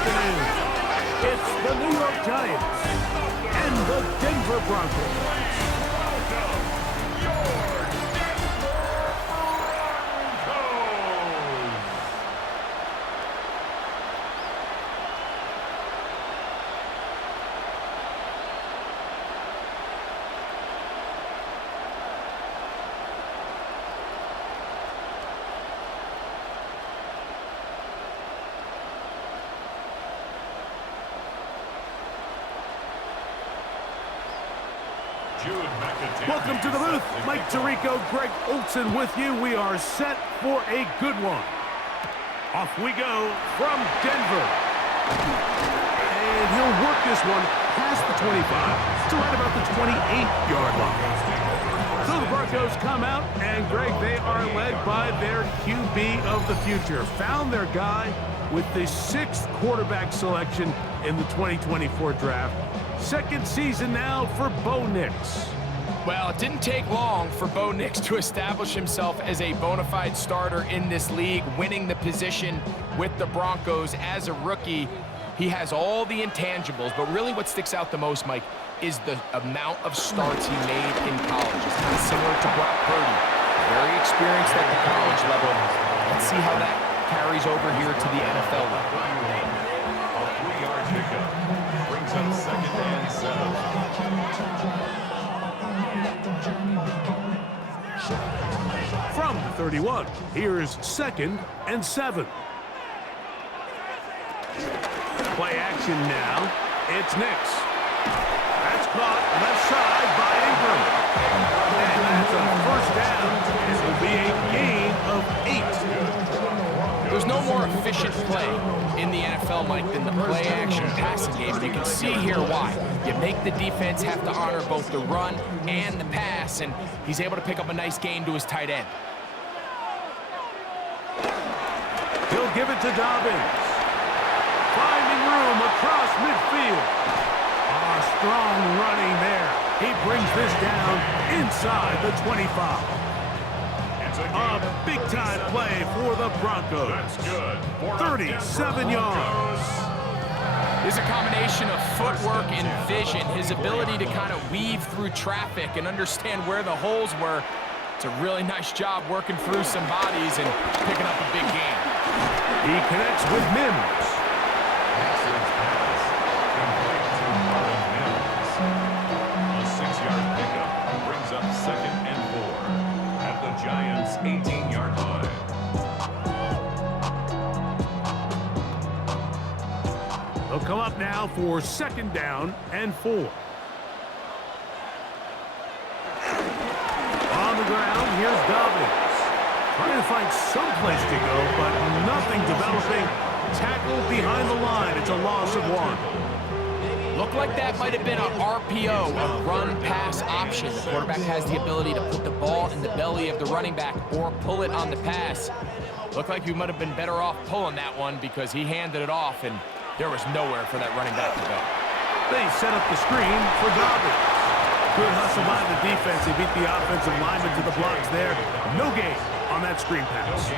afternoon. It's the New York Giants and the Denver Broncos. Welcome to the booth. Mike Tirico, Greg Olson with you. We are set for a good one. Off we go from Denver. And he'll work this one past the 25 to right about the 28-yard line. So the Broncos come out, and Greg, they are led by their QB of the future. Found their guy with the 6th quarterback selection in the 2024 draft. Second season now for Bo Nix. Well, it didn't take long for Bo Nix to establish himself as a bona fide starter in this league, winning the position with the Broncos as a rookie. He has all the intangibles, but really what sticks out the most, Mike, is the amount of starts he made in college. It's kind of similar to Brock Purdy. Very experienced at the college level. Let's see how that carries over here to the NFL level. A 3-yard pickup brings up 2nd and 7. From the 31, here's 2nd and 7. Play action now. It's Nix. That's caught left side by Ingram. And that's a first down. This will be a gain of 8. There's no more efficient play in the NFL, Mike, than the play-action passing game. And you can see here why. You make the defense have to honor both the run and the pass, and he's able to pick up a nice gain to his tight end. He'll give it to Dobbins. Finding room across midfield. Strong running there. He brings this down inside the 25. A big-time play for the Broncos. That's good. 37 yards. There's a combination of footwork and vision, his ability to kind of weave through traffic and understand where the holes were. It's a really nice job working through some bodies and picking up a big gain. He connects with Mims. A 6-yard pickup brings up 2nd and 4 at the Giants' 18-yard line. They'll come up now for 2nd down and 4. On the ground, here's Dobbins. Trying to find some place to go, but nothing developing. Tackle behind the line. It's a loss of 1. Looked like that might have been an RPO, a run-pass option. The quarterback has the ability to put the ball in the belly of the running back or pull it on the pass. Looked like you might have been better off pulling that one because he handed it off, and there was nowhere for that running back to go. They set up the screen for Dobbins. Good hustle by the defense. They beat the offensive lineman to the blocks there. No gain on that screen pass.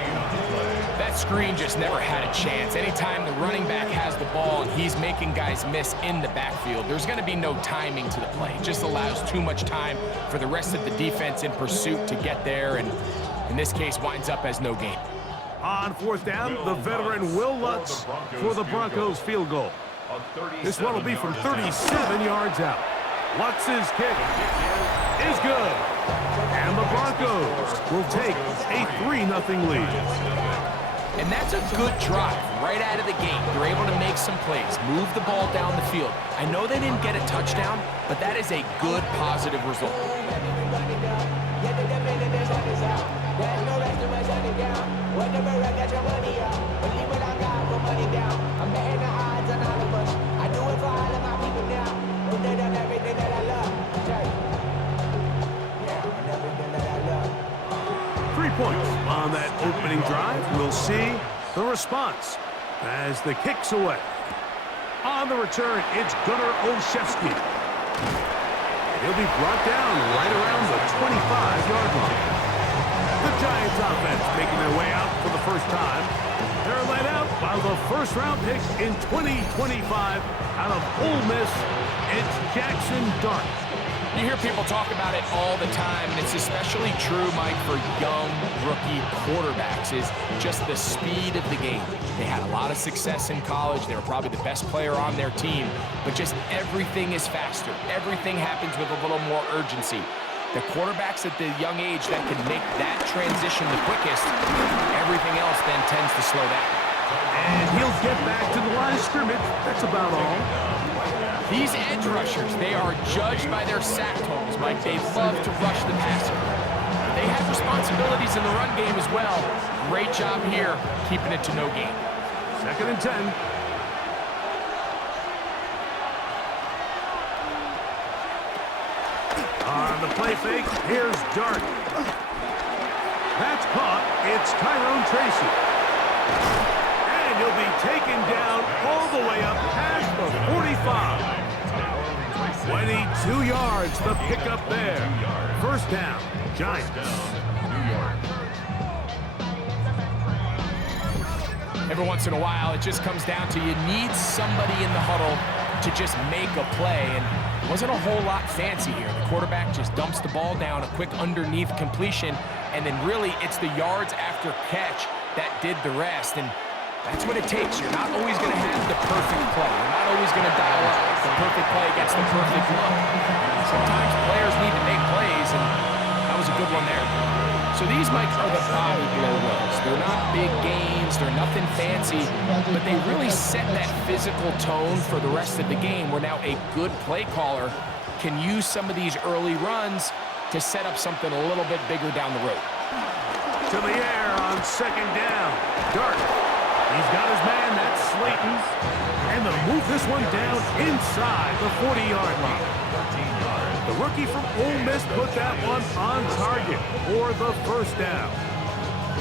That screen just never had a chance. Anytime the running back has the ball and he's making guys miss in the backfield, there's going to be no timing to the play. It just allows too much time for the rest of the defense in pursuit to get there, and in this case winds up as no gain. On 4th down, the veteran Will Lutz for the Broncos field goal. This one will be from 37 yards out. Lutz's kick is good. And the Broncos will take a 3-0 lead. And that's a good drive right out of the gate. They're able to make some plays, move the ball down the field. I know they didn't get a touchdown, but that is a good, positive result. Points on that opening drive. We'll see the response as the kick's away. On the return, it's Gunnar Olszewski. He'll be brought down right around the 25-yard line. The Giants offense making their way out for the first time. They're led out by Now the first-round pick in 2025 out of Ole Miss, it's Jackson Dart. You hear people talk about it all the time, and it's especially true, Mike, for young rookie quarterbacks, is just the speed of the game. They had a lot of success in college. They were probably the best player on their team, but just everything is faster. Everything happens with a little more urgency. The quarterbacks at the young age that can make that transition the quickest, everything else then tends to slow down. And he'll get back to the line of scrimmage. That's about all. These edge rushers, they are judged by their sack totals, Mike. They love to rush the passer. They have responsibilities in the run game as well. Great job here, keeping it to no gain. 2nd and 10. On the play fake, here's Dart. That's caught. It's Tyrone Tracy. And he'll be taken down all the way up past the 45. 22 yards, the pickup there. First down, Giants. Every once in a while, it just comes down to you need somebody in the huddle to just make a play, and it wasn't a whole lot fancy here. The quarterback just dumps the ball down, a quick underneath completion, and then really it's the yards after catch that did the rest, and that's what it takes. You're not always going to have the perfect play. You're not always going to dial up the perfect play against the perfect look. Sometimes players need to make plays, and that was a good one there. So these, Mike, are the body blow runs. They're not big gains. They're nothing fancy, but they really set that physical tone for the rest of the game, where now a good play caller can use some of these early runs to set up something a little bit bigger down the road. To the air on 2nd down. Dart. He's got his man, that's Slayton. And they'll move this one down inside the 40-yard line. The rookie from Ole Miss put that one on target for the first down.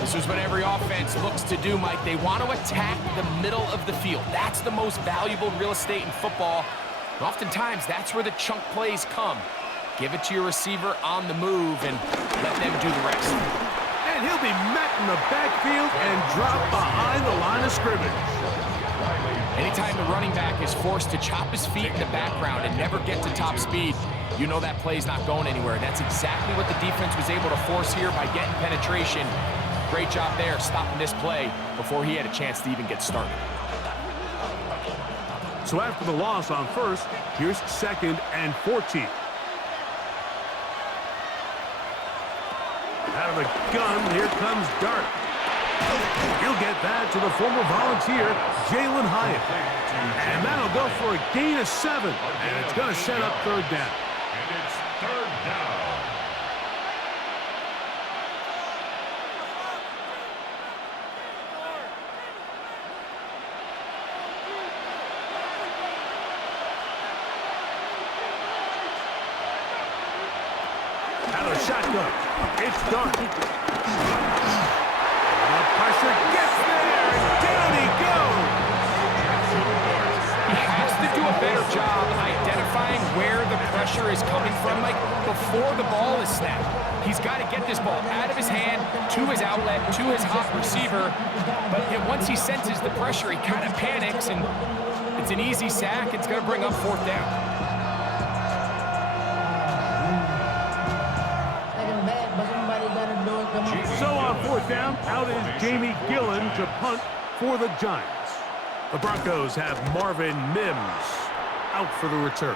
This is what every offense looks to do, Mike. They want to attack the middle of the field. That's the most valuable real estate in football. And oftentimes, that's where the chunk plays come. Give it to your receiver on the move and let them do the rest. And he'll be met in the backfield and dropped behind the line of scrimmage. Anytime the running back is forced to chop his feet in the background and never get to top speed, you know that play's not going anywhere. And that's exactly what the defense was able to force here by getting penetration. Great job there, stopping this play before he had a chance to even get started. So after the loss on first, here's 2nd and 14. Out of the gun, here comes Dart. He'll get that to the former Volunteer, Jalen Hyatt. And that'll go for a gain of 7. And it's going to set up 3rd down. And it's 3rd down. Out of shotgun, it's Dart. The pressure gets there, and down he goes. He has to do a better job identifying where the pressure is coming from, like before the ball is snapped. He's got to get this ball out of his hand, to his outlet, to his hot receiver. But once he senses the pressure, he kind of panics, and it's an easy sack. It's going to bring up 4th down. So on 4th down, out is Jamie Gillen to punt for the Giants. The Broncos have Marvin Mims out for the return.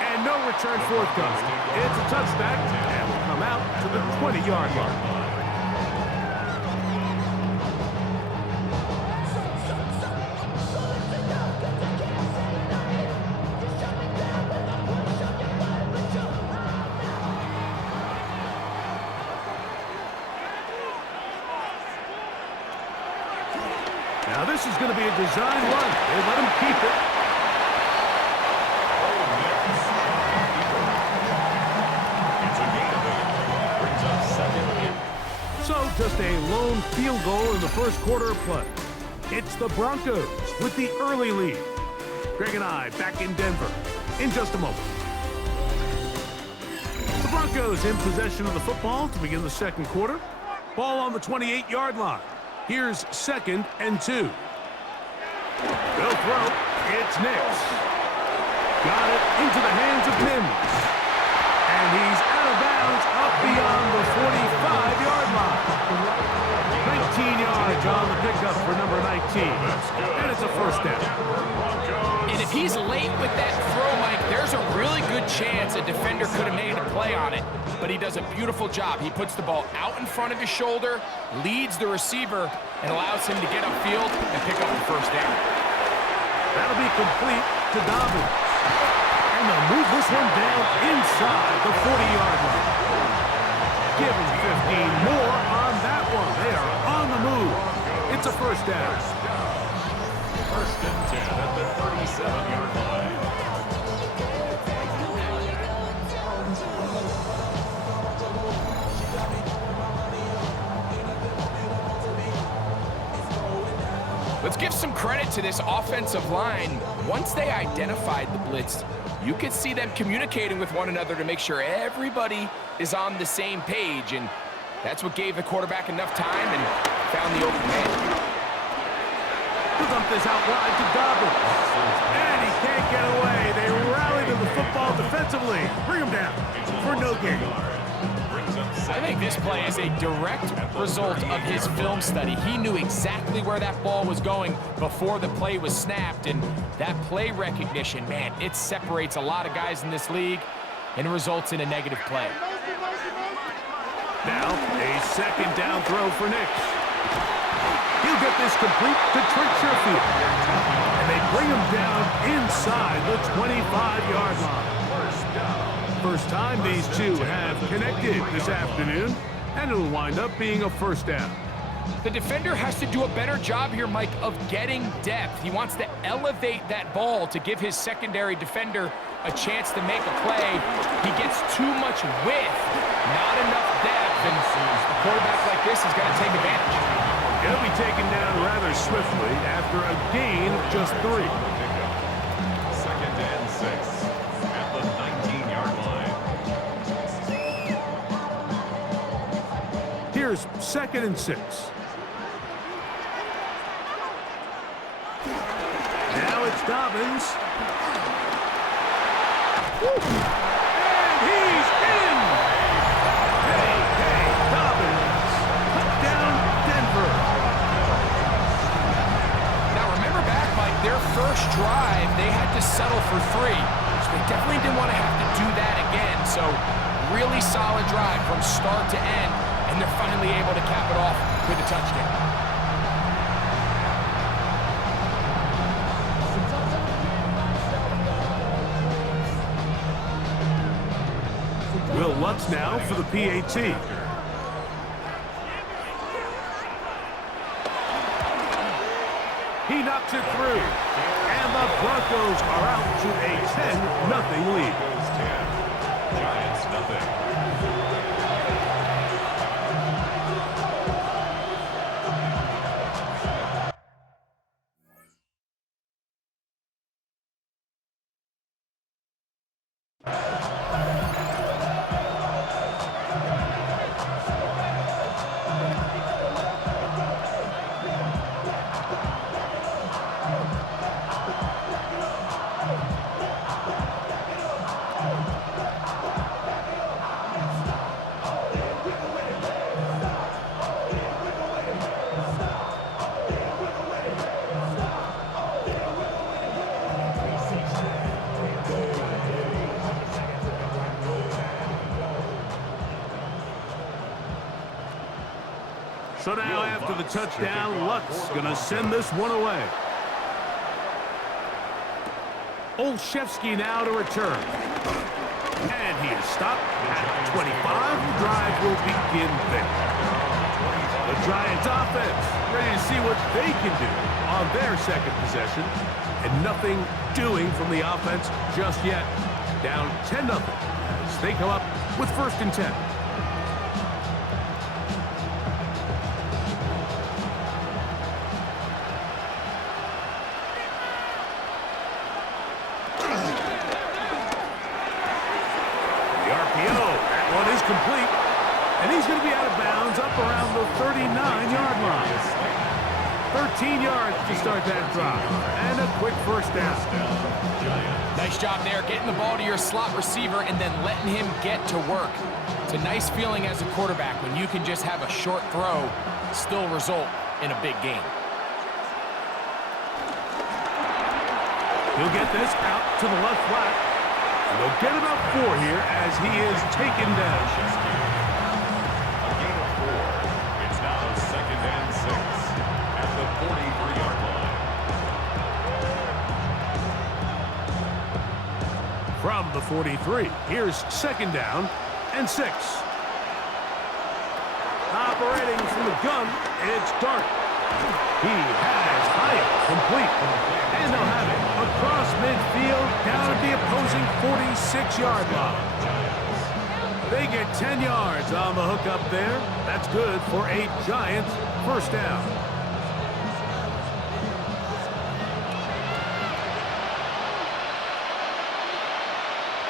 And no return forthcoming. It's a touchback, and will come out to the 20-yard line. Now this is going to be a design run. They let him keep it. It's a gain of 8. Brings up 2nd and... So just a lone field goal in the first quarter of play. It's the Broncos with the early lead. Greg and I back in Denver in just a moment. The Broncos in possession of the football to begin the second quarter. Ball on the 28-yard line. Here's 2nd and 2. They'll throw. It's Nix. Got it into the hands of Mims. And he's out of bounds up beyond the 45-yard line. 19 yards on the pickup for number 19. And it's a first down. And if he's late with that throw, Mike, there's a really good chance a defender could have made a play on it. But he does a beautiful job. He puts the ball out in front of his shoulder, leads the receiver, and allows him to get upfield and pick up the first down. That'll be complete to Dobbins. And they'll move this one down inside the 40-yard line. Give him 15 more on that one. They are on the move. It's a first down. First and 10 at the 37-yard line. Let's give some credit to this offensive line. Once they identified the blitz, you could see them communicating with one another to make sure everybody is on the same page, and that's what gave the quarterback enough time and found the open man. Dump this out wide to Dobbins. And he can't get away. They rally to the football defensively. Bring him down for no gain. I think this play is a direct result of his film study. He knew exactly where that ball was going before the play was snapped, and that play recognition, man, it separates a lot of guys in this league and results in a negative play. Now, a second down throw for Nix. He'll get this complete to Trent Sherfield. And they bring him down inside the 25-yard line. First time these two have connected this afternoon, and it'll wind up being a first down. The defender has to do a better job here, Mike, of getting depth. He wants to elevate that ball to give his secondary defender a chance to make a play. He gets too much width, not enough depth, and a quarterback like this is going to take advantage. He'll be taken down rather swiftly after a gain of just 3. Second and 6 at the 19-yard line. Here's 2nd and 6. Now it's Dobbins. And he's in! Hey, Dobbins. Touchdown, Denver. Now remember back, Mike, their first drive, they had to settle for 3. So they definitely didn't want to have to do that again. So really solid drive from start to end, and they're finally able to cap it off with a touchdown. Will Lutz now for the PAT. He knocks it through. And the Broncos are out to a 10-0 lead. Broncos 10, Giants nothing. So now after the touchdown, Lutz gonna send this one away. Olszewski now to return. And he is stopped at 25. The drive will begin there. The Giants offense ready to see what they can do on their second possession. And nothing doing from the offense just yet. Down 10-0 as they come up with 1st and 10. And he's going to be out of bounds up around the 39-yard line. 13 yards to start that drive. And a quick first down. Nice job there, getting the ball to your slot receiver and then letting him get to work. It's a nice feeling as a quarterback when you can just have a short throw still result in a big game. He'll get this out to the left flat. And they'll get about 4 here as he is taken down. A gain of 4. It's now 2nd and 6 at the 43-yard line. From the 43, here's 2nd down and 6. Operating from the gun, it's Dart. He has Hyatt complete. And they'll have it across midfield down at the opposing 46-yard line. They get 10 yards on the hook up there. That's good for a Giants first down.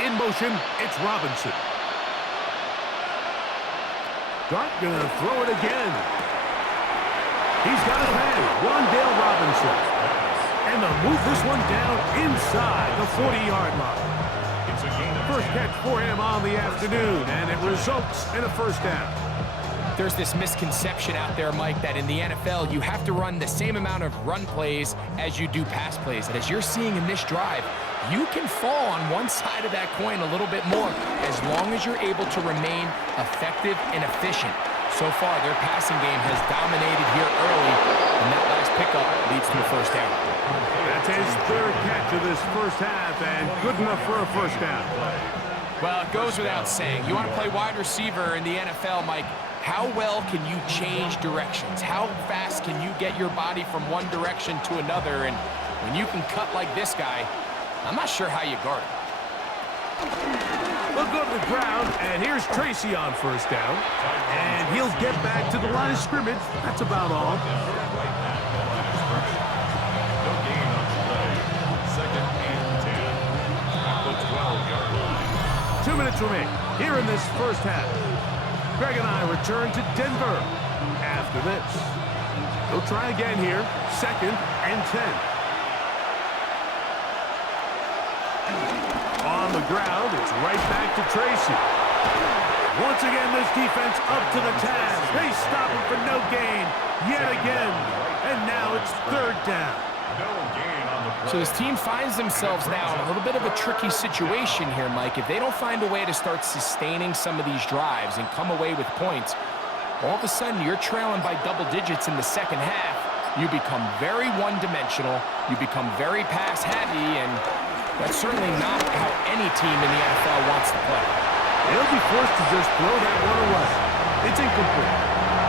In motion, it's Robinson. Dart gonna throw it again. He's got a man, Wandale Robinson. And they'll move this one down inside the 40-yard line. It's a gain of First catch for him on the afternoon, and it results in a first down. There's this misconception out there, Mike, that in the NFL, you have to run the same amount of run plays as you do pass plays. And as you're seeing in this drive, you can fall on one side of that coin a little bit more as long as you're able to remain effective and efficient. So far, their passing game has dominated here early, and that last pickup leads to a first down. That's his 3rd catch of this first half, and good enough for a first down. Well, it goes without saying. You want to play wide receiver in the NFL, Mike, how well can you change directions? How fast can you get your body from one direction to another? And when you can cut like this guy, I'm not sure how you guard it. They'll go to the ground, and here's Tracy on first down. And he'll get back to the line of scrimmage. That's about all. no gain on the play. 2nd and 10 at the 12-yard line. 2 minutes remain here in this first half. Greg and I return to Denver after this. They'll try again here. 2nd and 10. On the ground, it's right back to Tracy. Once again, this defense up to the task. They stop him for no gain yet again. And now it's 3rd down. No gain on the play. So this team finds themselves now in a little bit of a tricky situation here, Mike. If they don't find a way to start sustaining some of these drives and come away with points, all of a sudden you're trailing by double digits in the second half. You become very one-dimensional. You become very pass-heavy, and that's certainly not how any team in the NFL wants to play. They'll be forced to just throw that one away. It's incomplete.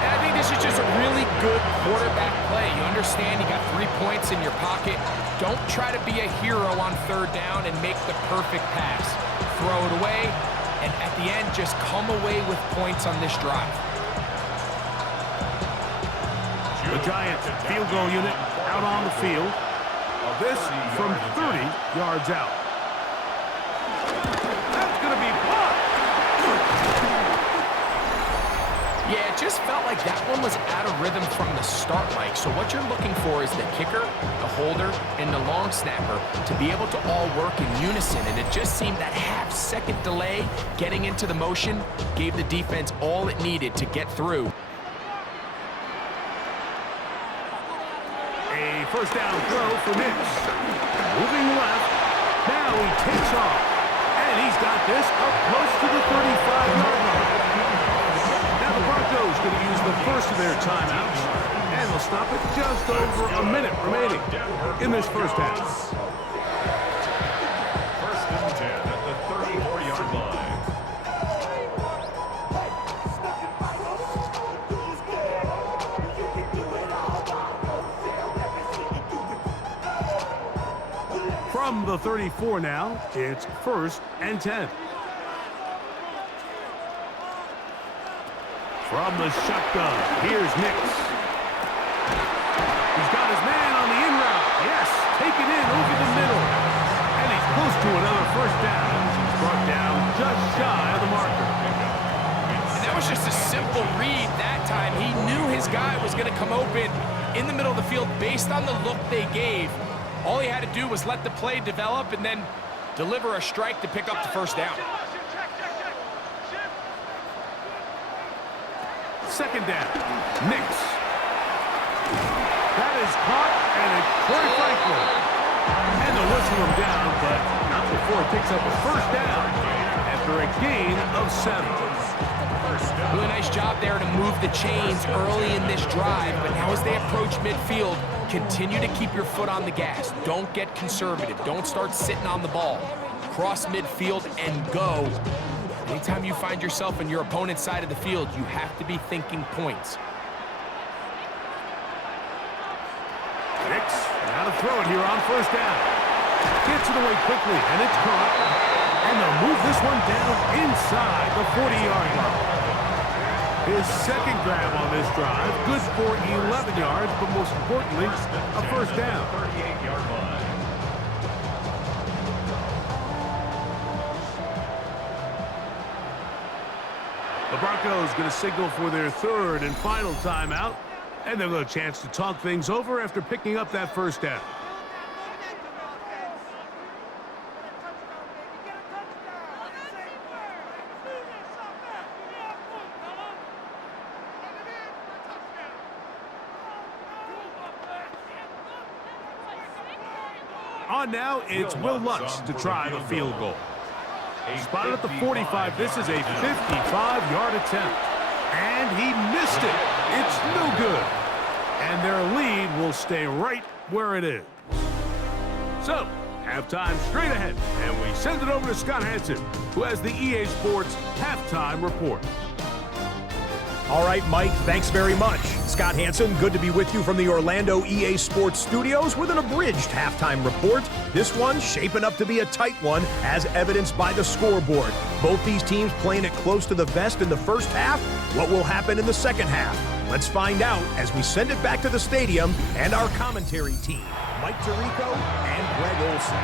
And I think this is just a really good quarterback play. You understand you got 3 points in your pocket. Don't try to be a hero on 3rd down and make the perfect pass. Throw it away, and at the end, just come away with points on this drive. The Giants field goal unit out on the field. This from 30 yards out. That's going to be blocked. Yeah, it just felt like that one was out of rhythm from the start, Mike. So what you're looking for is the kicker, the holder, and the long snapper to be able to all work in unison. And it just seemed that half-second delay getting into the motion gave the defense all it needed to get through. A first down throw for Nix. Moving left. Now he takes off. And he's got this up close to the 35-yard line. Now the Broncos going to use the first of their timeouts. And they'll stop it just over a minute remaining in this first half. 1st and 10 at the 34-yard line. From the 34 now, it's 1st and 10. From the shotgun, here's Nix. He's got his man on the in route. Yes, taken in over the middle. And he's close to another first down. He's brought down just shy of the marker. And that was just a simple simple read that time. He knew his guy was going to come open in the middle of the field based on the look they gave. All he had to do was let the play develop and then deliver a strike to pick up the first down. Second down. Nix. That is caught, and it's Corey Franklin. And they'll whistle him down, but not before he picks up a first down after a gain of 7. Really nice job there to move the chains early in this drive, but now as they approach midfield, continue to keep your foot on the gas. Don't get conservative. Don't start sitting on the ball. Cross midfield and go. Anytime you find yourself on your opponent's side of the field, you have to be thinking points. Nix, now to throw it here on first down. Gets it away quickly, and it's caught. And they'll move this one down inside the 40-yard line. His second grab on this drive, good for 11 yards, but most importantly, a first down. 38-yard line. The Broncos going to signal for their third and final timeout, and they'll have a chance to talk things over after picking up that first down. On now, it's Will Lutz to try the field goal. Spotted at the 45. This is a 55-yard attempt. And he missed it. It's no good. And their lead will stay right where it is. So, halftime straight ahead. And we send it over to Scott Hansen, who has the EA Sports Halftime Report. All right, Mike, thanks very much. Scott Hansen, good to be with you from the Orlando EA Sports Studios with an abridged halftime report. This one shaping up to be a tight one, as evidenced by the scoreboard. Both these teams playing it close to the vest in the first half. What will happen in the second half? Let's find out as we send it back to the stadium and our commentary team, Mike Tirico and Greg Olson.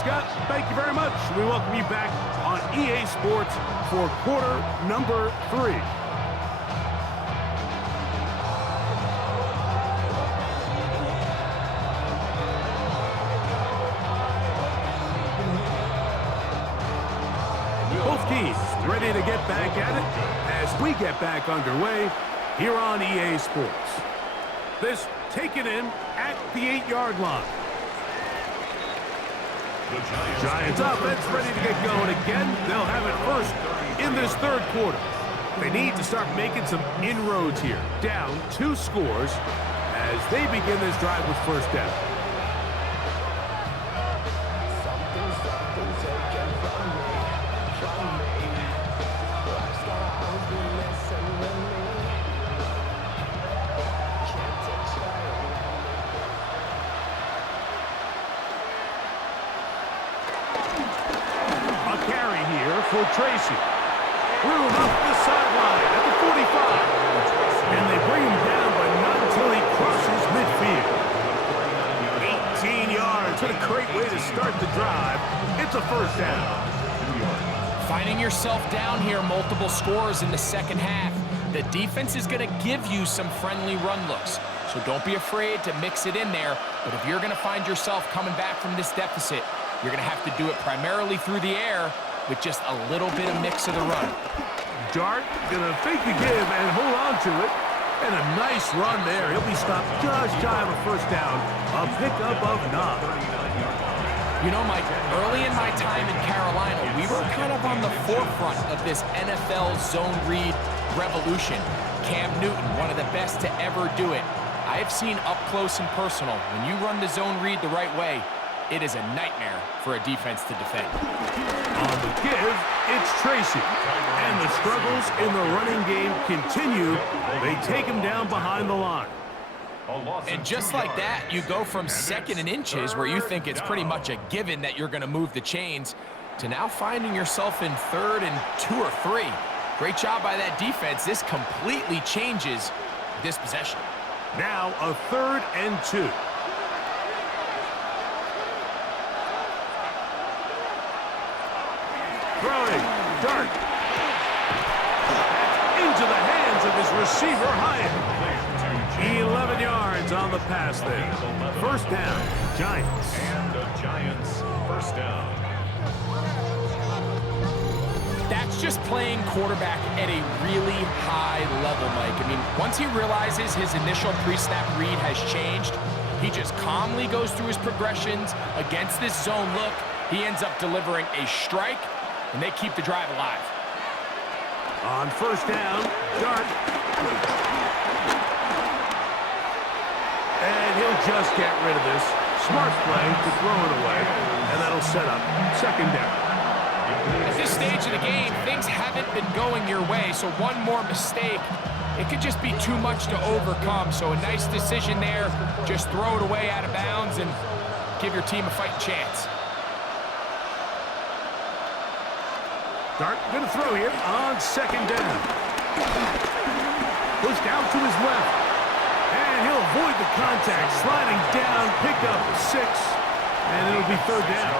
Scott, thank you very much. We welcome you back on EA Sports for quarter number 3. Both teams ready to get back at it as we get back underway here on EA Sports. This taken in at the 8-yard line. Giants offense ready to get going again. They'll have it first in this third quarter. They need to start making some inroads here. Down 2 scores as they begin this drive with first down. For Tracy. Room up the sideline at the 45. And they bring him down, but not until he crosses midfield. 18 yards. What a great way to start the drive. It's a first down. Finding yourself down here, multiple scores in the second half. The defense is going to give you some friendly run looks. So don't be afraid to mix it in there. But if you're going to find yourself coming back from this deficit, you're going to have to do it primarily through the air, with just a little bit of mix of the run. Dart gonna fake the give and hold on to it. And a nice run there. He'll be stopped just shy of a first down. A pickup of 9. You know, Mike, early in my time in Carolina, we were kind of on the forefront of this NFL zone read revolution. Cam Newton, one of the best to ever do it. I have seen up close and personal, when you run the zone read the right way, it is a nightmare for a defense to defend. On the give, it's Tracy. And the struggles in the running game continue. They take him down behind the line. And just like that, you go from second and inches, where you think it's pretty much a given that you're going to move the chains, to now finding yourself in third and 2 or 3. Great job by that defense. This completely changes this possession. Now a 3rd and 2. Throwing dart. Into the hands of his receiver, Hyatt. 11 yards on the pass there. First down, Giants. And the Giants first down. That's just playing quarterback at a really high level, Mike. I mean, once he realizes his initial pre-snap read has changed, he just calmly goes through his progressions against this zone look. He ends up delivering a strike, and they keep the drive alive. On first down, dart. And he'll just get rid of this. Smart play to throw it away, and that'll set up second down. At this stage of the game, things haven't been going your way, so one more mistake, it could just be too much to overcome. So a nice decision there. Just throw it away out of bounds and give your team a fighting chance. Dart going to throw here on second down. Pushed out to his left. And he'll avoid the contact. Sliding down, pick up 6. And it'll be third down.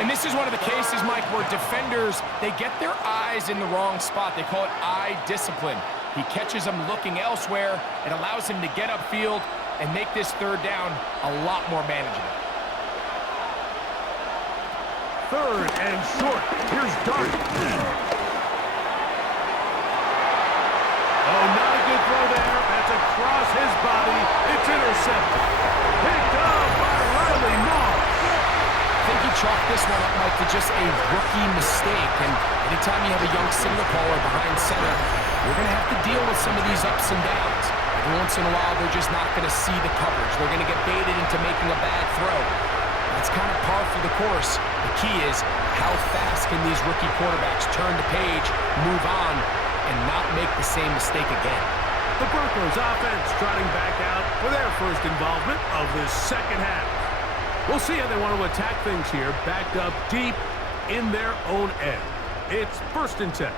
And this is one of the cases, Mike, where defenders, they get their eyes in the wrong spot. They call it eye discipline. He catches them looking elsewhere. It allows him to get upfield and make this third down a lot more manageable. Third and short. Here's Dart. Oh, not a good throw there. That's across his body. It's intercepted. Picked up by Riley Moss. I think he chalked this one up, Mike, to just a rookie mistake. And anytime you have a young signal caller behind center, you're going to have to deal with some of these ups and downs. Every once in a while, they're just not going to see the coverage. They're going to get baited into making a bad throw. That's kind of par for the course. The key is how fast can these rookie quarterbacks turn the page, move on, and not make the same mistake again. The Broncos offense trotting back out for their first involvement of this second half. We'll see how they want to attack things here, backed up deep in their own end. It's first and 10.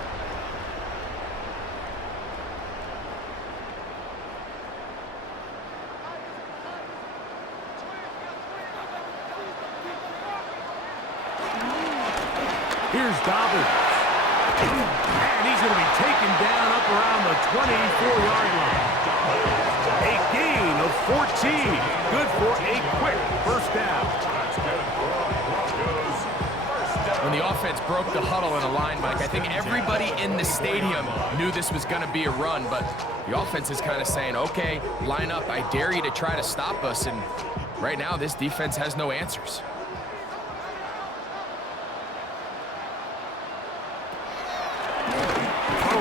Here's Dobbins. And he's going to be taken down up around the 24-yard line. A gain of 14. Good for a quick first down. When the offense broke the huddle in a line, Mike, I think everybody in the stadium knew this was going to be a run, but the offense is kind of saying, okay, line up, I dare you to try to stop us, and right now this defense has no answers.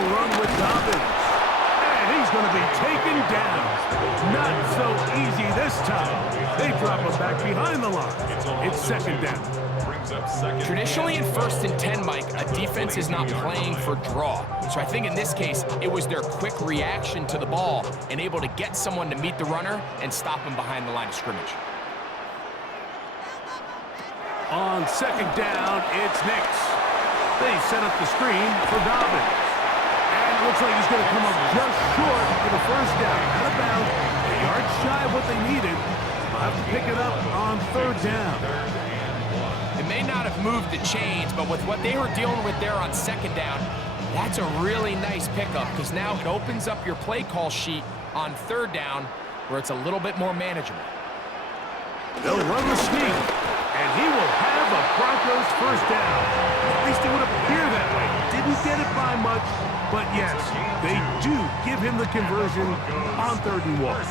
Run with Dobbins. And he's going to be taken down. Not so easy this time. They drop him back behind the line. It's second down. Traditionally in first and 10, Mike, a defense is not playing for draw. So I think in this case, it was their quick reaction to the ball and able to get someone to meet the runner and stop him behind the line of scrimmage. On second down, it's Nix. They set up the screen for Dobbins. And it looks like he's going to come up just short for the first down. Out of bounds, a yard shy of what they needed. They'll have to pick it up on third down. It may not have moved the chains, but with what they were dealing with there on second down, that's a really nice pickup because now it opens up your play call sheet on third down where it's a little bit more manageable. They'll run the sneak, and he will have a Broncos first down. At least it would appear that way. Didn't get it by much, but yes, they do give him the conversion on third and 1.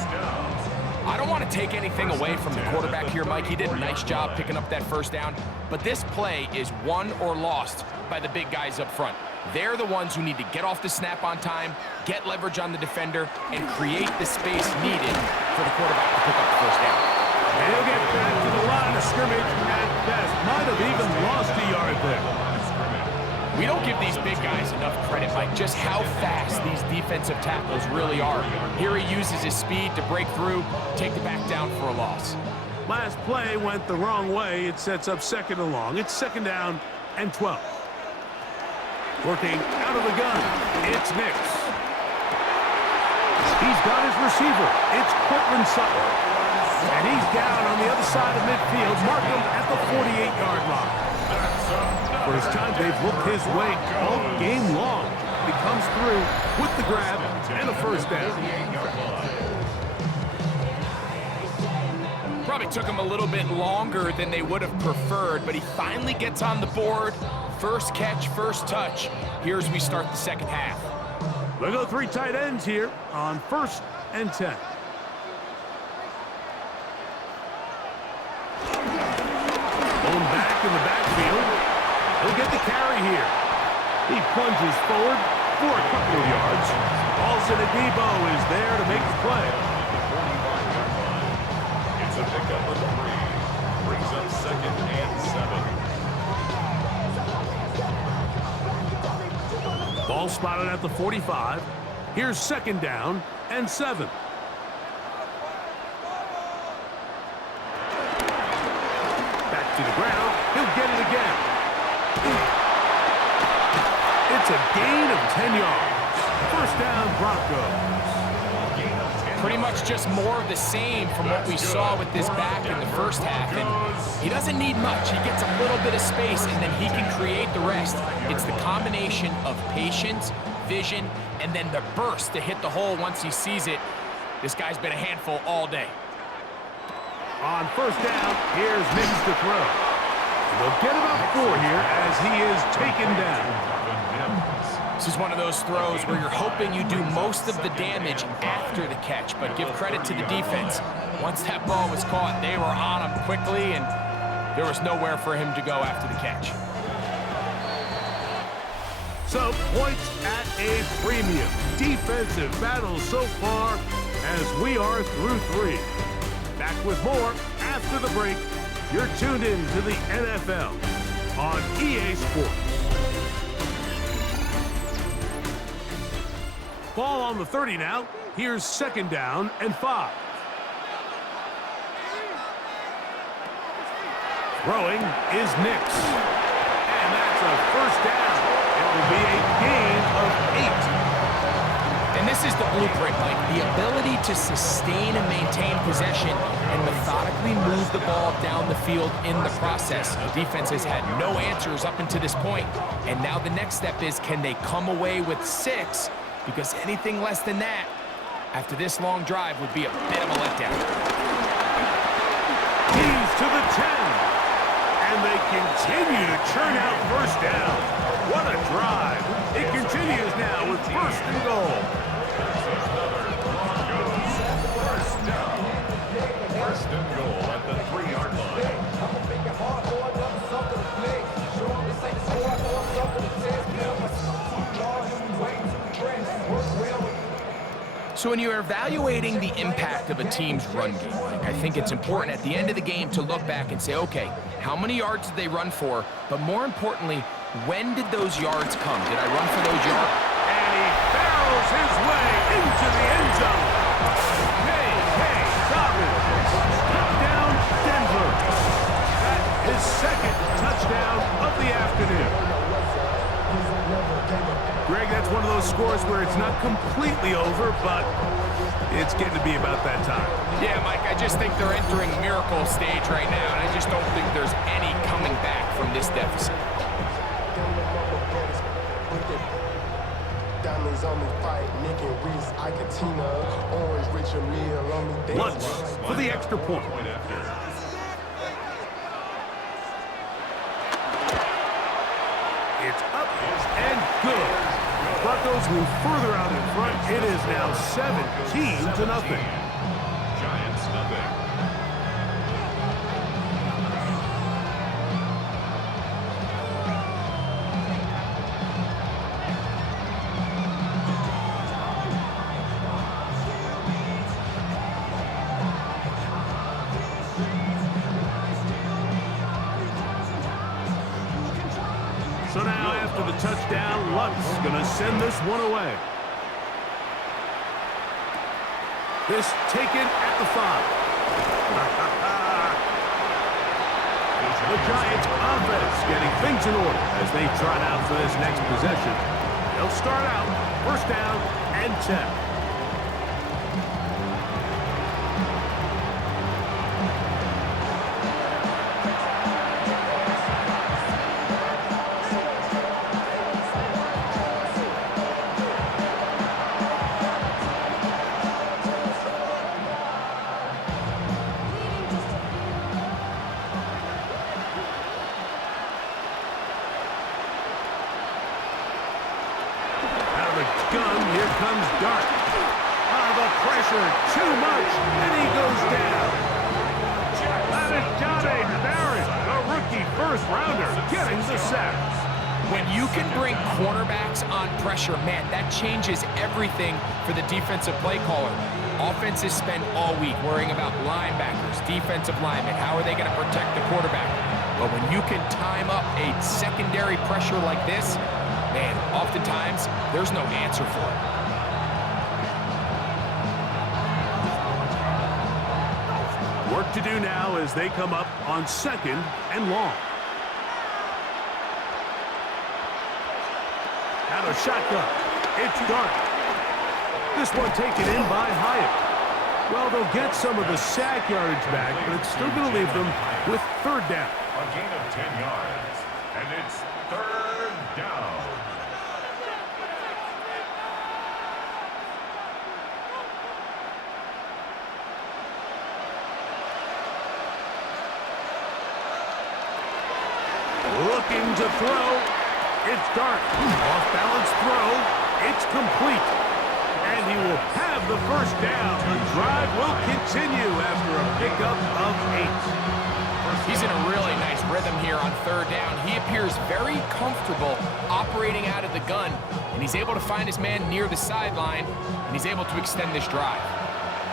I don't want to take anything away from the quarterback here, Mike. He did a nice job picking up that first down, but this play is won or lost by the big guys up front. They're the ones who need to get off the snap on time, get leverage on the defender, and create the space needed for the quarterback to pick up the first down. And he'll get back to the line of scrimmage at best. Might have even lost a yard there. We don't give these big guys enough credit, Mike, just how fast these defensive tackles really are. Here he uses his speed to break through, take the back down for a loss. Last play went the wrong way. It sets up second and long. It's second down and 12. Working out of the gun, it's Nix. He's got his receiver. It's Cortland Sutton. And he's down on the other side of midfield. Mark him at the 48-yard line. First time they've looked his way all game long. He comes through with the grab and a first down. Probably took him a little bit longer than they would have preferred, but he finally gets on the board. First catch, first touch. Here as we start the second half. We'll go 3 tight ends here on 1st and 10. Going back in the backfield. He'll get the carry here. He plunges forward for a couple of yards. Paulson Adebo is there to make the play. It's a pickup of 3. Brings up 2nd and 7. Ball spotted at the 45. Here's 2nd down and 7. Back to the ground. He'll get it again. It's a gain of 10 yards. First down, Broncos. Pretty much just more of the same from what we saw with this back in the first half. And he doesn't need much. He gets a little bit of space, and then he can create the rest. It's the combination of patience, vision, and then the burst to hit the hole once he sees it. This guy's been a handful all day. On first down, here's Mims to throw. They'll get about 4 here as he is taken down. This is one of those throws where you're hoping you do most of the damage after the catch, but give credit to the defense. Once that ball was caught, they were on him quickly, and there was nowhere for him to go after the catch. So, points at a premium. Defensive battle so far as we are through 3. Back with more after the break. You're tuned in to the NFL on EA Sports. Ball on the 30 now. Here's 2nd down and 5. Throwing is Nix. And that's a first down. It will be a gain of 8. And this is the blueprint, Mike. The ability to sustain and maintain possession and methodically move the ball down the field in the process. The defense has had no answers up until this point. And now the next step is, can they come away with 6? Because anything less than that, after this long drive, would be a bit of a letdown. He's to the 10. And they continue to churn out first down. What a drive. It continues now with 1st and goal. First and goal at the 3-yard line. So when you're evaluating the impact of a team's run game, I think it's important at the end of the game to look back and say, okay, how many yards did they run for? But more importantly, when did those yards come? Did I run for those yards? And he barrels his way into the end zone. J.K. Dobbins. Touchdown, Denver. That is 2nd touchdown of the afternoon. Greg, that's one of those scores where it's not completely over, but it's getting to be about that time. Yeah, Mike, I just think they're entering miracle stage right now, and I just don't think there's any coming back from this deficit. Lunch for the extra point. It's up and good. Broncos move further out in front. It is now 17-0. Giants nothing. So now after the touchdown, Luck's going to send this one away. This taken at the 5. The Giants offense getting things in order as they trot out for this next possession. They'll start out 1st down and 10. the gun. Here comes Dart. The pressure, too much, and he goes down. That is Johnny Barrett, the rookie first-rounder, getting the sack. When you can bring cornerbacks on pressure, man, that changes everything for the defensive play caller. Offenses spend all week worrying about linebackers, defensive linemen. How are they going to protect the quarterback? But when you can time up a secondary pressure like this, man, oftentimes there's no answer for it. Work to do now as they come up on 2nd and long. Out of shotgun. It's Dart. This one taken in by Hyatt. Well, they'll get some of the sack yardage back, but it's still going to leave them with 3rd down. A gain of 10 yards, and it's 3rd down. Looking to throw. It's Dart. Off-balance throw. It's complete. And he will have the 1st down. The drive will continue after a pickup of 8. He's in a really nice rhythm here on 3rd down. He appears very comfortable operating out of the gun, and he's able to find his man near the sideline, and he's able to extend this drive.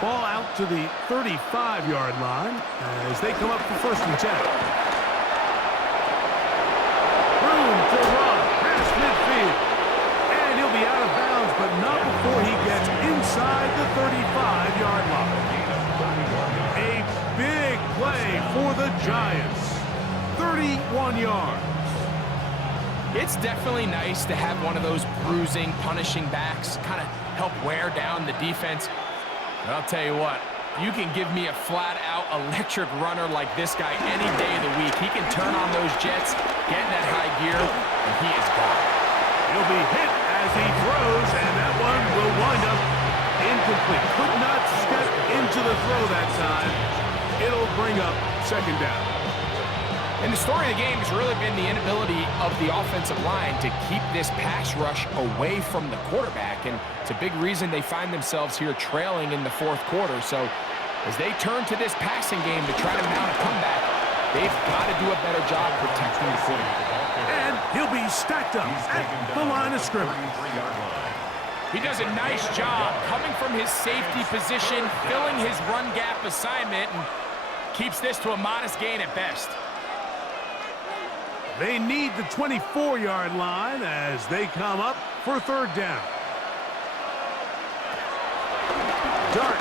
Ball out to the 35-yard line as they come up for 1st and 10. Room to run past midfield. And he'll be out of bounds, but not before he gets inside the 35-yard line. A big play for the Giants. 31 yards. It's definitely nice to have one of those bruising, punishing backs kind of help wear down the defense. But I'll tell you what, you can give me a flat-out electric runner like this guy any day of the week. He can turn on those jets, get in that high gear, and he is gone. He'll be hit as he throws, and that one will wind up incomplete. Could not step into the throw that time. It'll bring up 2nd down. And the story of the game has really been the inability of the offensive line to keep this pass rush away from the quarterback, and it's a big reason they find themselves here trailing in the 4th quarter. So as they turn to this passing game to try to mount a comeback, they've got to do a better job protecting the quarterback. And he'll be stacked up at the line of scrimmage. He does a nice job coming from his safety position, filling his run gap assignment, and keeps this to a modest gain at best. They need the 24-yard line as they come up for 3rd down. Dart.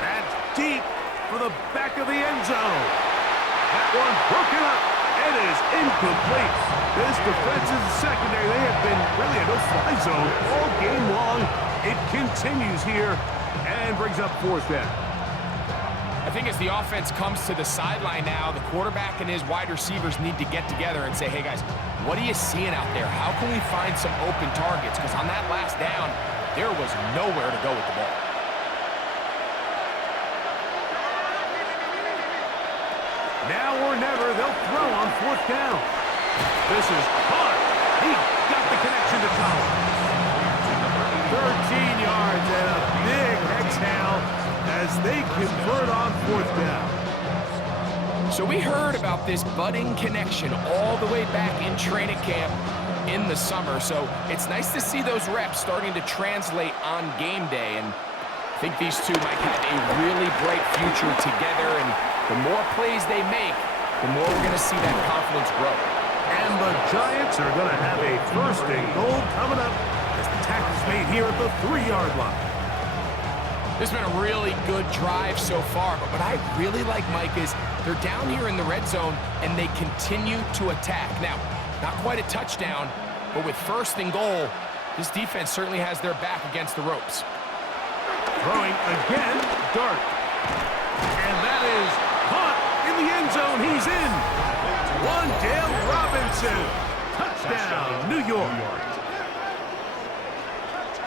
That's deep for the back of the end zone. That one broken up. It is incomplete. This defensive secondary, they have been really a no-fly zone all game long. It continues here and brings up 4th down. I think as the offense comes to the sideline now, the quarterback and his wide receivers need to get together and say, hey guys, what are you seeing out there? How can we find some open targets? Because on that last down, there was nowhere to go with the ball. Now or never, they'll throw on 4th down. This is caught. He got the connection to Collins. 13 yards and a big exhale as they convert on 4th down. So we heard about this budding connection all the way back in training camp in the summer. So it's nice to see those reps starting to translate on game day. And I think these two might have a really bright future together. And the more plays they make, the more we're going to see that confidence grow. And the Giants are going to have a 1st and goal coming up as the tackle's made here at the 3-yard line. This has been a really good drive so far, but what I really like, Mike, is they're down here in the red zone and they continue to attack. Now, not quite a touchdown, but with 1st and goal, this defense certainly has their back against the ropes. Throwing again, Dart. And that is caught in the end zone. He's in. Wandale Robinson. Touchdown, New York.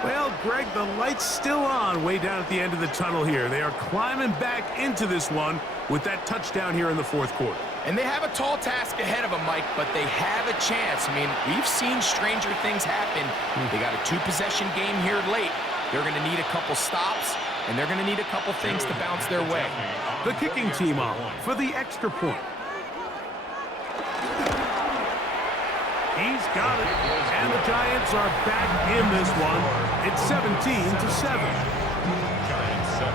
Well, Greg, the light's still on way down at the end of the tunnel here. They are climbing back into this one with that touchdown here in the 4th quarter. And they have a tall task ahead of them, Mike, but they have a chance. I mean, we've seen stranger things happen. They got a 2-possession game here late. They're going to need a couple stops, and they're going to need a couple things to bounce their way. The kicking team on for the extra point. He's got it, and the Giants are back in this one. It's 17-7. Giants 7.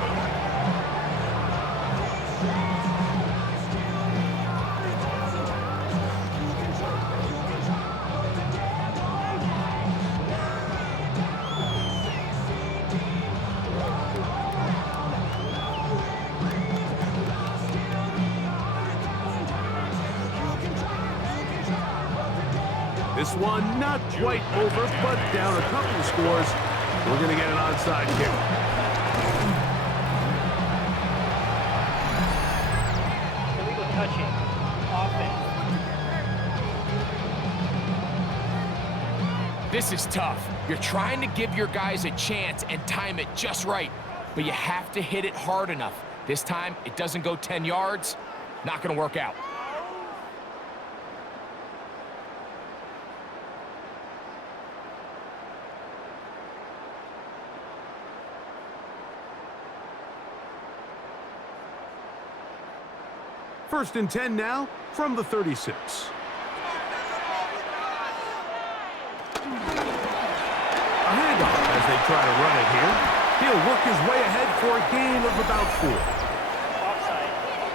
This one not quite over, but down a couple of scores. We're going to get an onside kick. Illegal touching. Offense. This is tough. You're trying to give your guys a chance and time it just right, but you have to hit it hard enough. This time, it doesn't go 10 yards. Not going to work out. First and 10 now from the 36. A handoff as they try to run it here. He'll work his way ahead for a gain of about 4. Offside.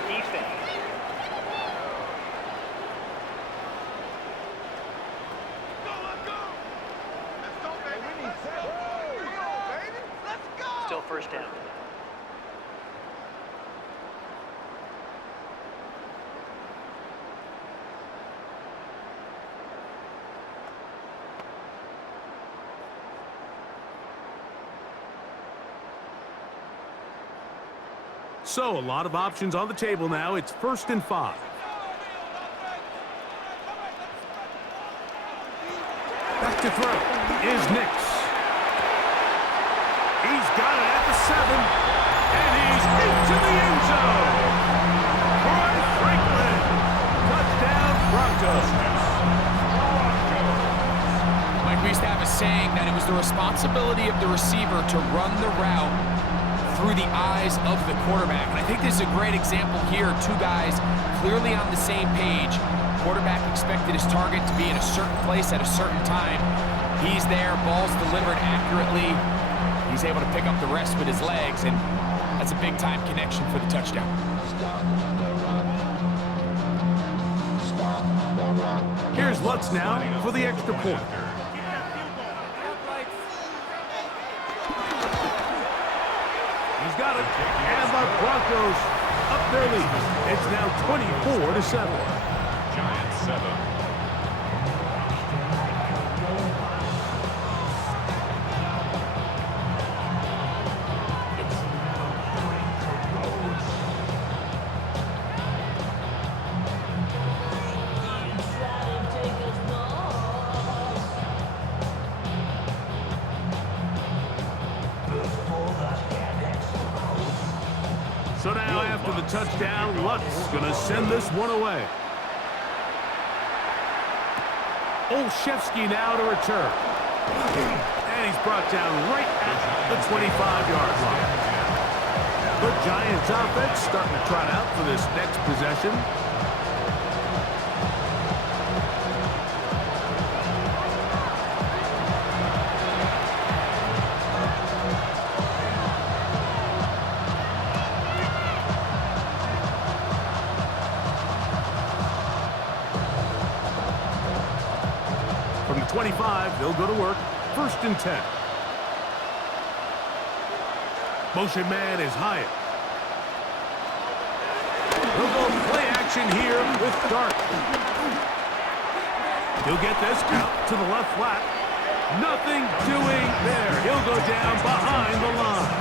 Defense. Still first down. So, a lot of options on the table now. It's 1st and 5. Back to throw is Nix. He's got it at the 7, and he's into the end zone. Troy Franklin, touchdown Broncos. Mike, we used to have a saying that it was the responsibility of the receiver to run the route through the eyes of the quarterback. And I think this is a great example here. 2 guys clearly on the same page. Quarterback expected his target to be in a certain place at a certain time. He's there, ball's delivered accurately. He's able to pick up the rest with his legs, and that's a big-time connection for the touchdown. Here's Lutz now for the extra point. He's got it, and the Broncos up their lead. It's now 24-7. Giants 7. So now after the touchdown, Lutz going to send this one away. Olszewski now to return. And he's brought down right at the 25-yard line. The Giants offense starting to trot out for this next possession. From the 25, they'll go to work. 1st and 10. Motion man is Hyatt. They'll go play action here with Dart. He'll get this out to the left flat. Nothing doing there. He'll go down behind the line.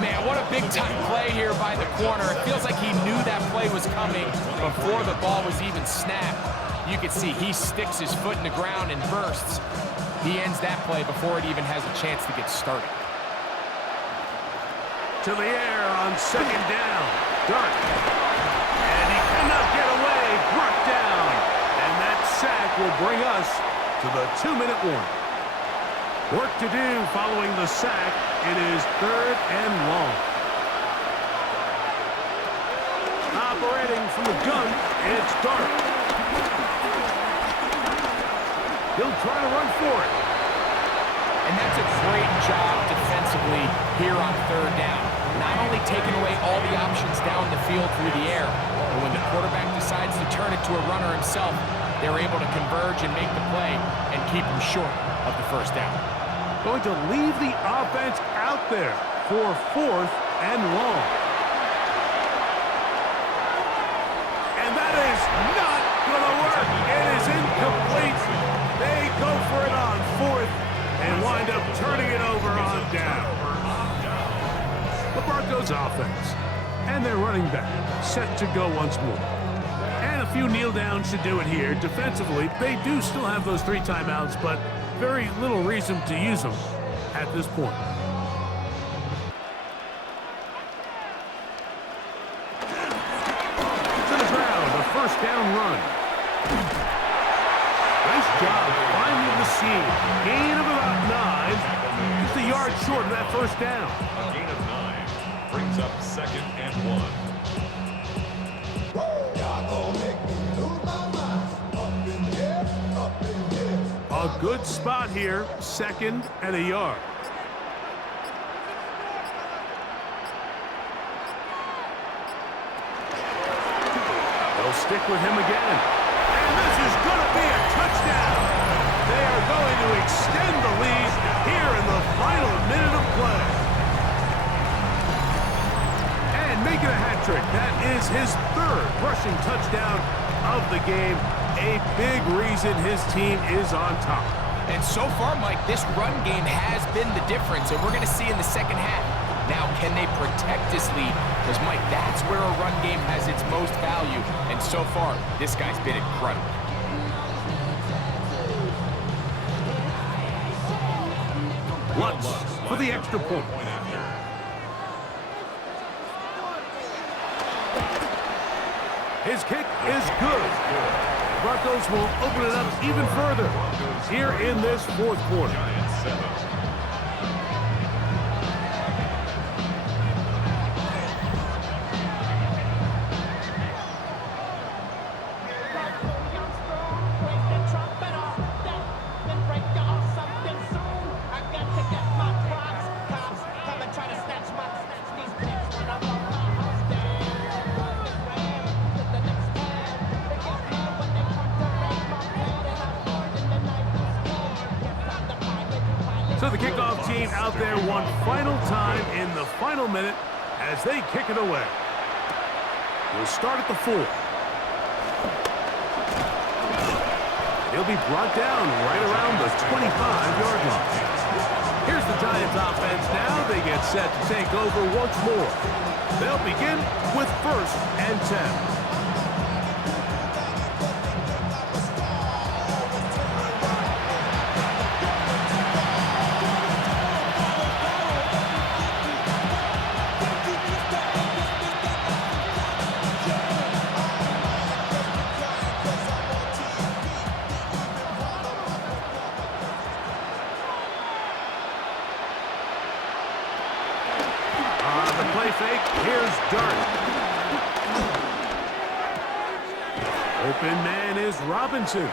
Man, what a big-time play here by the corner. It feels like he knew that play was coming before the ball was even snapped. You can see he sticks his foot in the ground and bursts. He ends that play before it even has a chance to get started. To the air on 2nd down. Dart. And he cannot get away will bring us to the 2-minute warning. Work to do following the sack. It is 3rd and long. Operating from the gun, it's Dart. He'll try to run for it. And that's a great job defensively here on 3rd down. Not only taking away all the options down the field through the air, but when the quarterback decides to turn it to a runner himself, they're able to converge and make the play and keep him short of the 1st down. Going to leave the offense out there for 4th and long. And that is not going to work. It is incomplete. They go for it on 4th and wind up turning it over on down. The Broncos offense and their running back set to go once more. And a few kneel downs should do it here. Defensively, they do still have those 3 timeouts, but very little reason to use them at this point. To the ground, a 1st down run. Nice job finding the seam. Gain of about 9. Just a yard short of that 1st down. A gain of 9 brings up 2nd and 1. A good spot here, 2nd and a yard. They'll stick with him again. And this is going to be a touchdown. They are going to extend the lead here in the final minute of play. And making a hat trick. That is his 3rd rushing touchdown of the game. A big reason his team is on top. And so far, Mike, this run game has been the difference, and we're going to see in the 2nd half. Now, can they protect this lead? Because, Mike, that's where a run game has its most value. And so far, this guy's been incredible. Lutz for the extra point. His kick is good. Broncos will open it up even further here in this 4th quarter. Giants 7. So the kickoff team out there one final time in the final minute as they kick it away. We'll start at the 4. He'll be brought down right around the 25-yard line. Here's the Giants offense now. They get set to take over once more. They'll begin with 1st and 10. Fake. Here's Dart. Open man is Robinson.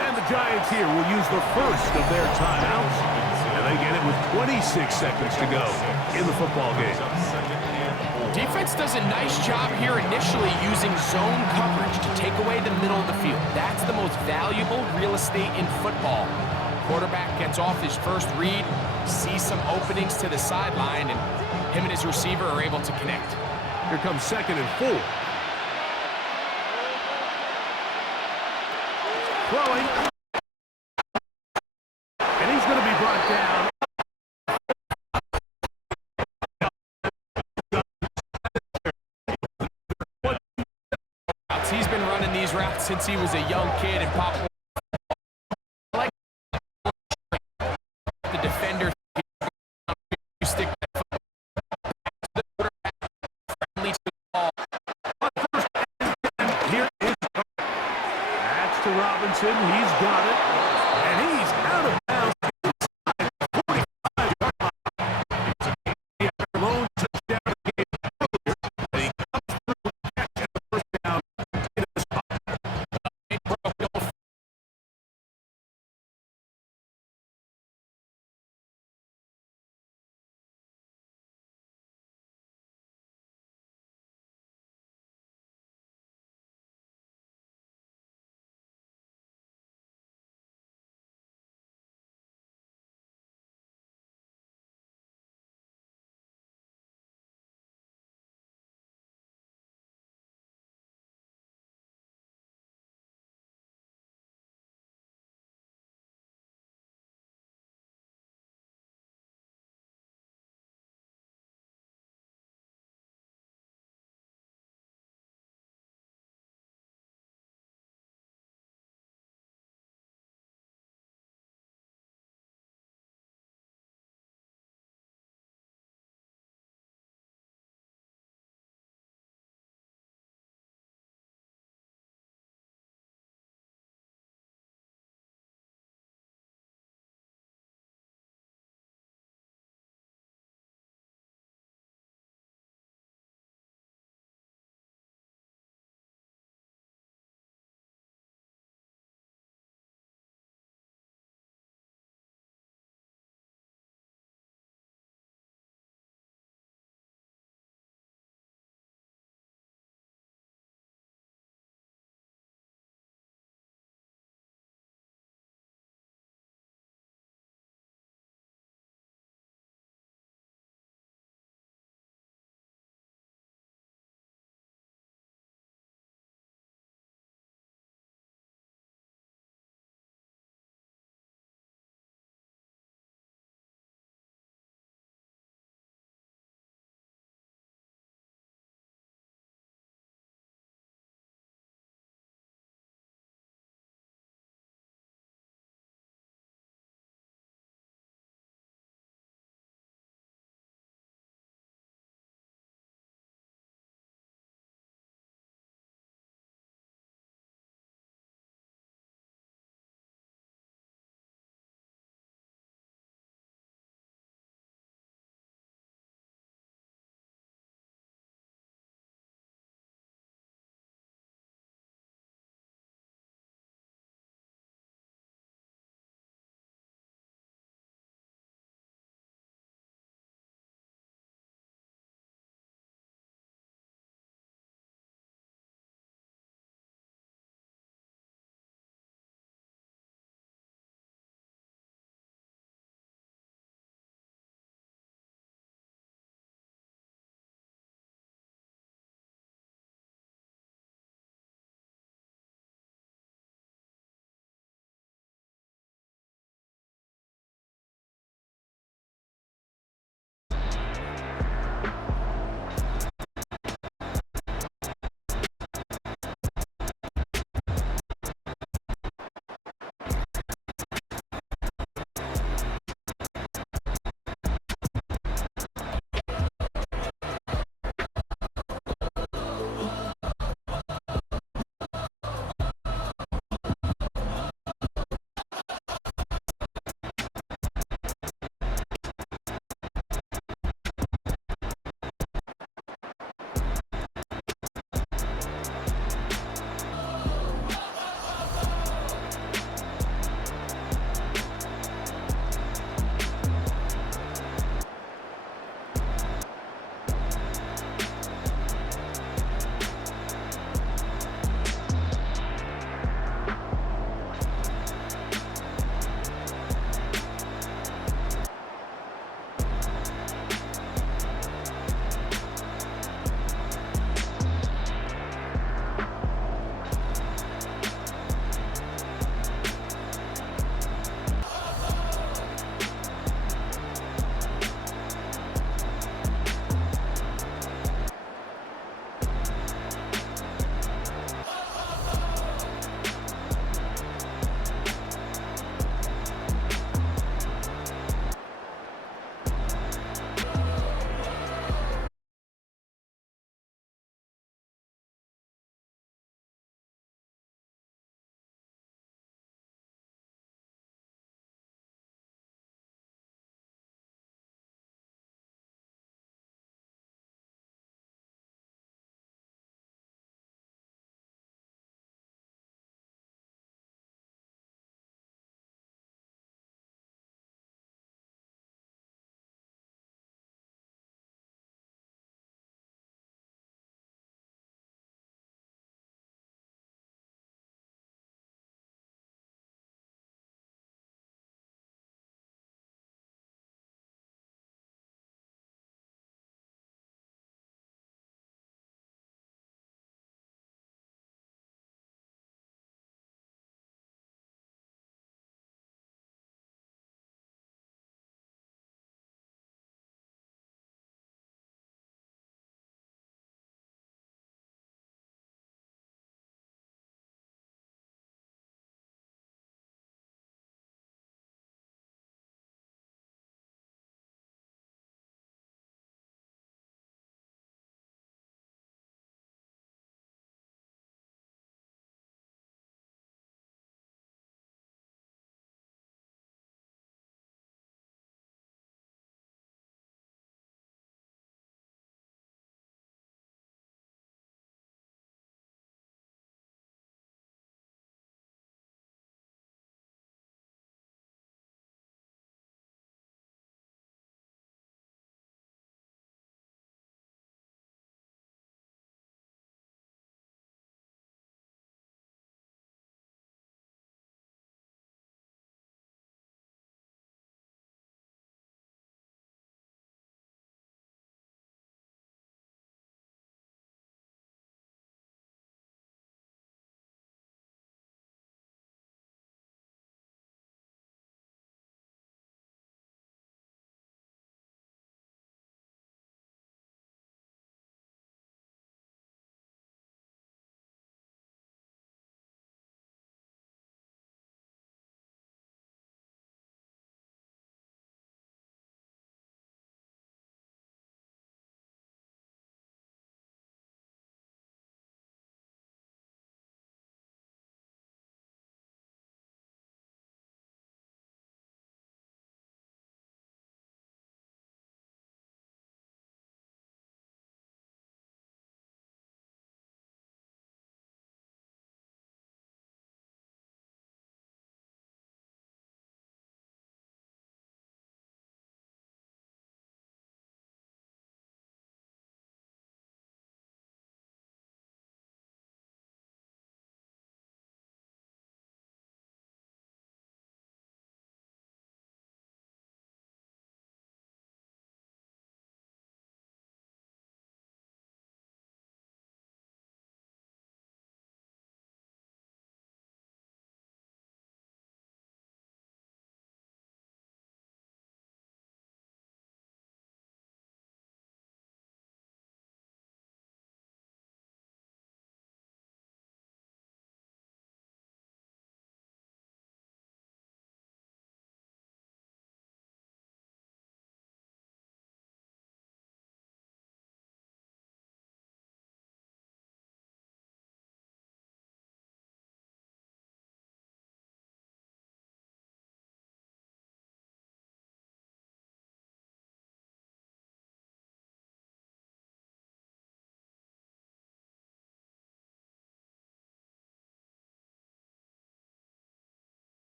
And the Giants here will use the 1st of their timeouts. And they get it with 26 seconds to go in the football game. Defense does a nice job here initially using zone coverage to take away the middle of the field. That's the most valuable real estate in football. Quarterback gets off his 1st read, sees some openings to the sideline, and him and his receiver are able to connect. Here comes 2nd and 4. Throwing. And he's going to be brought down. He's been running these routes since he was a young kid and popped. Like the defender stick friendly to the ball. Here is that's to Robinson. He's got it. And he's out of